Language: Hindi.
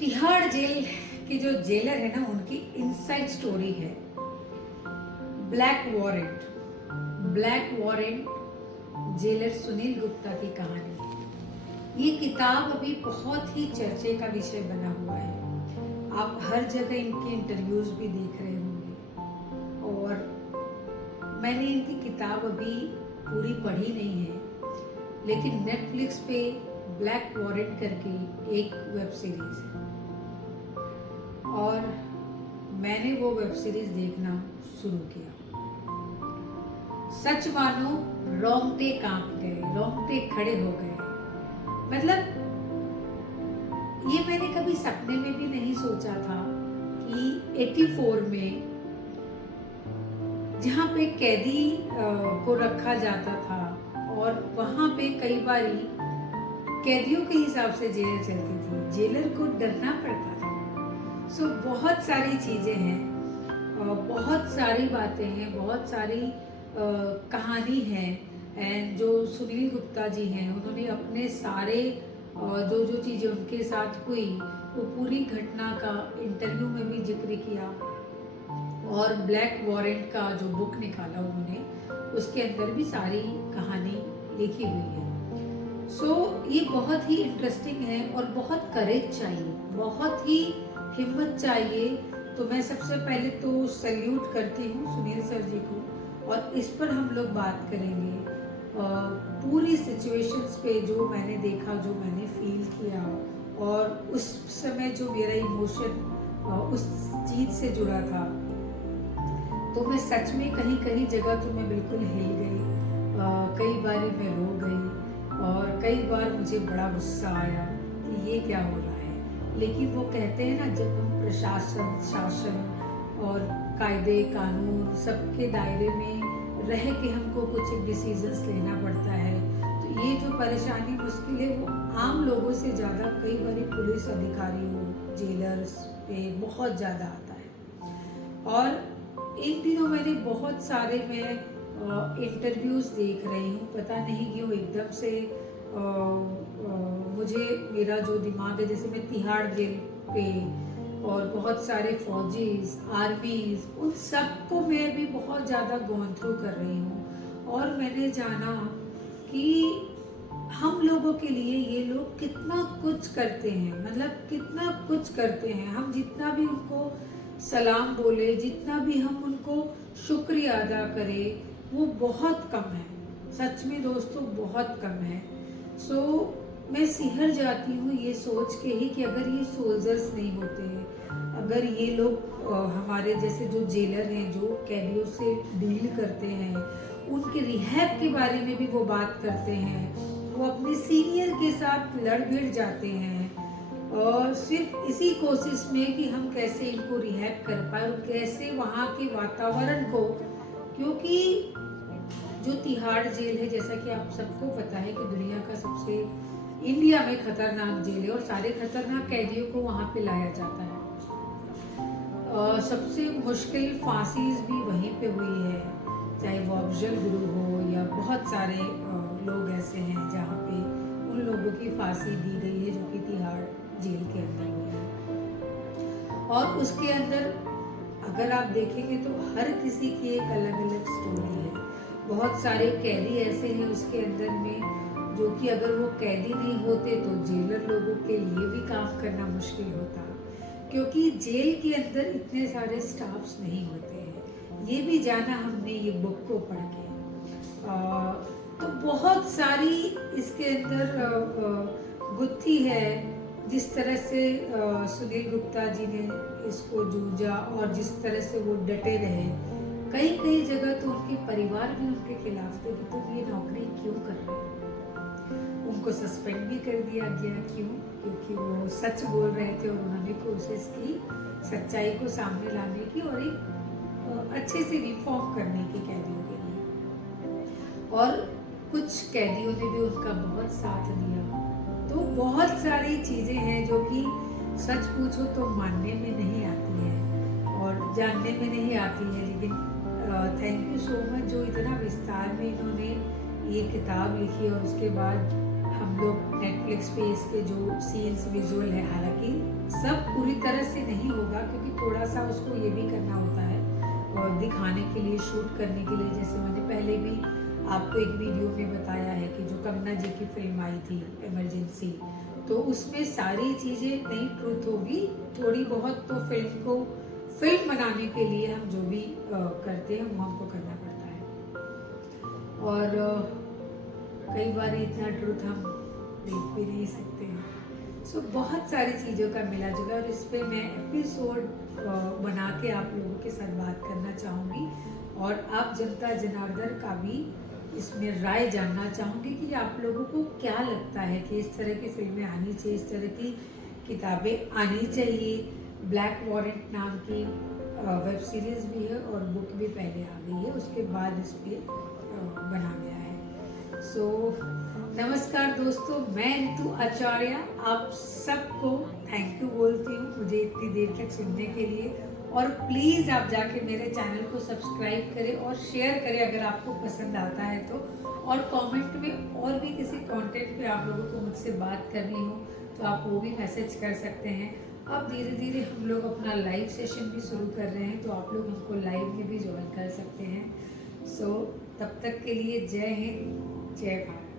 तिहाड़ जेल के जो जेलर है ना, उनकी इनसाइड स्टोरी है Black Warrant jailer Sunil Gupta की कहानी। ये किताब अभी बहुत ही चर्चे का विषय बना हुआ है। आप हर जगह इनके इंटरव्यूज भी देख रहे होंगे। और मैंने इनकी किताब अभी पूरी पढ़ी नहीं है, लेकिन नेटफ्लिक्स पे ब्लैक वॉरेंट करके एक वेब सीरीज है और मैंने वो वेब सीरीज देखना शुरू किया। सच मानो रोंगटे कांप गए, रोंगटे खड़े हो गए। मतलब ये मैंने कभी सपने में भी नहीं सोचा था कि 84 में जहाँ पे कैदी को रखा जाता था और वहां पे कई बारी कैदियों के हिसाब से जेल चलती थी, जेलर को डरना पड़ता था। सो बहुत सारी चीजें हैं, बहुत सारी बातें हैं, बहुत सारी कहानी है। एंड जो सुनील गुप्ता जी हैं, उन्होंने अपने सारे जो जो चीजें उनके साथ हुई वो पूरी घटना का इंटरव्यू में भी जिक्र किया। और ब्लैक वॉरेंट का जो बुक निकाला उन्होंने, उसके अंदर भी सारी कहानी लिखी हुई है। सो ये बहुत ही इंटरेस्टिंग है और बहुत करेज चाहिए, बहुत ही हिम्मत चाहिए। तो मैं सबसे पहले तो सैल्यूट करती हूँ सुनील सर जी को, और इस पर हम लोग बात करेंगे पूरी सिचुएशंस पे, जो मैंने देखा, जो मैंने फील किया और उस समय जो मेरा इमोशन उस चीज से जुड़ा था। तो मैं सच में कहीं कहीं जगह तो मैं बिल्कुल हिल गई, कई बार मैं रो गई और कई बार मुझे बड़ा गुस्सा आया कि ये क्या हो रहा है। लेकिन वो कहते हैं ना, जब हम प्रशासन, शासन और कायदे कानून सबके दायरे में रह के हमको कुछ डिसीजंस लेना पड़ता है, तो ये जो परेशानी मुश्किलें वो आम लोगों से ज़्यादा कई बार पुलिस अधिकारियों, जेलर्स पे बहुत ज़्यादा आता है। और इन दिनों मैंने बहुत सारे इंटरव्यूज देख रही हूँ, पता नहीं क्यों एकदम से मुझे मेरा जो दिमाग है, जैसे मैं तिहाड़ जेल पे और बहुत सारे फौजीज, आर्मीज, उन सबको मैं भी बहुत ज़्यादा गोन थ्रू कर रही हूँ। और मैंने जाना कि हम लोगों के लिए ये लोग कितना कुछ करते हैं, मतलब कितना कुछ करते हैं। हम जितना भी उनको सलाम बोले, जितना भी हम उनको शुक्रिया अदा करें, वो बहुत कम है। सच में दोस्तों, बहुत कम है। सो मैं सिहर जाती हूँ ये सोच के ही कि अगर ये सोल्जर्स नहीं होते, अगर ये लोग हमारे जैसे जो जेलर हैं, जो कैदियों से डील करते हैं, उनके रिहैब के बारे में भी वो बात करते हैं, वो अपने सीनियर के साथ लड़ भिड़ जाते हैं और सिर्फ इसी कोशिश में कि हम कैसे इनको रिहैब कर पाए और कैसे वहाँ के वातावरण को, क्योंकि जो तिहाड़ जेल है, जैसा कि आप सबको पता है कि दुनिया का सबसे, इंडिया में खतरनाक जेल है और सारे खतरनाक कैदियों को वहाँ पे लाया जाता है। सबसे मुश्किल फांसीज भी वहीं पे हुई है, चाहे वो अफजल गुरु हो या बहुत सारे लोग ऐसे हैं जहाँ पे उन लोगों की फांसी दी गई है जो कि तिहाड़ जेल के अंदर हुई है। और उसके अंदर अगर आप देखेंगे तो हर किसी की एक अलग अलग स्टोरी है। बहुत सारे कैदी ऐसे हैं उसके अंदर में जो कि अगर वो कैदी नहीं होते तो जेलर लोगों के लिए भी काम करना मुश्किल होता, क्योंकि जेल के अंदर इतने सारे स्टाफ्स नहीं होते हैं। ये भी जाना हमने ये बुक को पढ़ के। तो बहुत सारी इसके अंदर गुत्थी है, जिस तरह से सुनील गुप्ता जी ने इसको जूझा और जिस तरह से वो डटे रहे। कई कई जगह तो उनके परिवार भी उनके खिलाफ थे कि तुम ये नौकरी क्यों कर रहे हो। उनको सस्पेंड भी कर दिया गया। क्यों? क्योंकि वो सच बोल रहे थे और उन्होंने कोशिश की सच्चाई को सामने लाने की और एक अच्छे से रिफॉर्म करने की कैदियों के लिए। और कुछ कैदियों ने भी उनका बहुत साथ दिया। तो बहुत सारी चीजें हैं जो कि सच पूछो तो मानने में नहीं आती है और जानने में नहीं आती है। लेकिन थैंक यू सो मच जो इतना विस्तार में इन्होंने ये किताब लिखी और उसके बाद हम लोग नेटफ्लिक्स पे इसके जो सीन्स विजुअल है, हालांकि सब पूरी तरह से नहीं होगा क्योंकि थोड़ा सा उसको ये भी करना होता है और दिखाने के लिए, शूट करने के लिए। जैसे मैंने पहले भी आपको एक वीडियो में बताया है कि जो कंगना जी की फिल्म आई थी इमरजेंसी, तो उसमें सारी चीज़ें नहीं ट्रूथ होगी, थोड़ी बहुत तो फिल्म को फिल्म बनाने के लिए हम जो भी करते हैं वो हमको करना पड़ता है। और कई बार इतना ट्रूथ हम देख भी नहीं सकते हैं। सो बहुत सारी चीज़ों का मिला जुला, और इस पर मैं एपिसोड बना के आप लोगों के साथ बात करना चाहूँगी, और आप जनता जनार्दन का भी इसमें राय जानना चाहूँगी कि आप लोगों को क्या लगता है कि इस तरह की फिल्में आनी चाहिए, इस तरह की किताबें आनी चाहिए। ब्लैक वॉरेंट नाम की वेब सीरीज़ भी है और बुक भी पहले आ गई है, उसके बाद इस पर बना गया है। सो नमस्कार दोस्तों, मैं ऋतु आचार्य आप सबको थैंक यू बोलती हूँ मुझे इतनी देर तक सुनने के लिए। और प्लीज़ आप जाके मेरे चैनल को सब्सक्राइब करें और शेयर करें अगर आपको पसंद आता है तो। और कमेंट में और भी किसी कंटेंट पे आप लोगों को मुझसे बात करनी हो तो आप वो भी मैसेज कर सकते हैं। अब धीरे धीरे हम लोग अपना लाइव सेशन भी शुरू कर रहे हैं, तो आप लोग हमको लाइव में भी ज्वाइन कर सकते हैं। सो तब तक के लिए जय हिंद, जय भारत।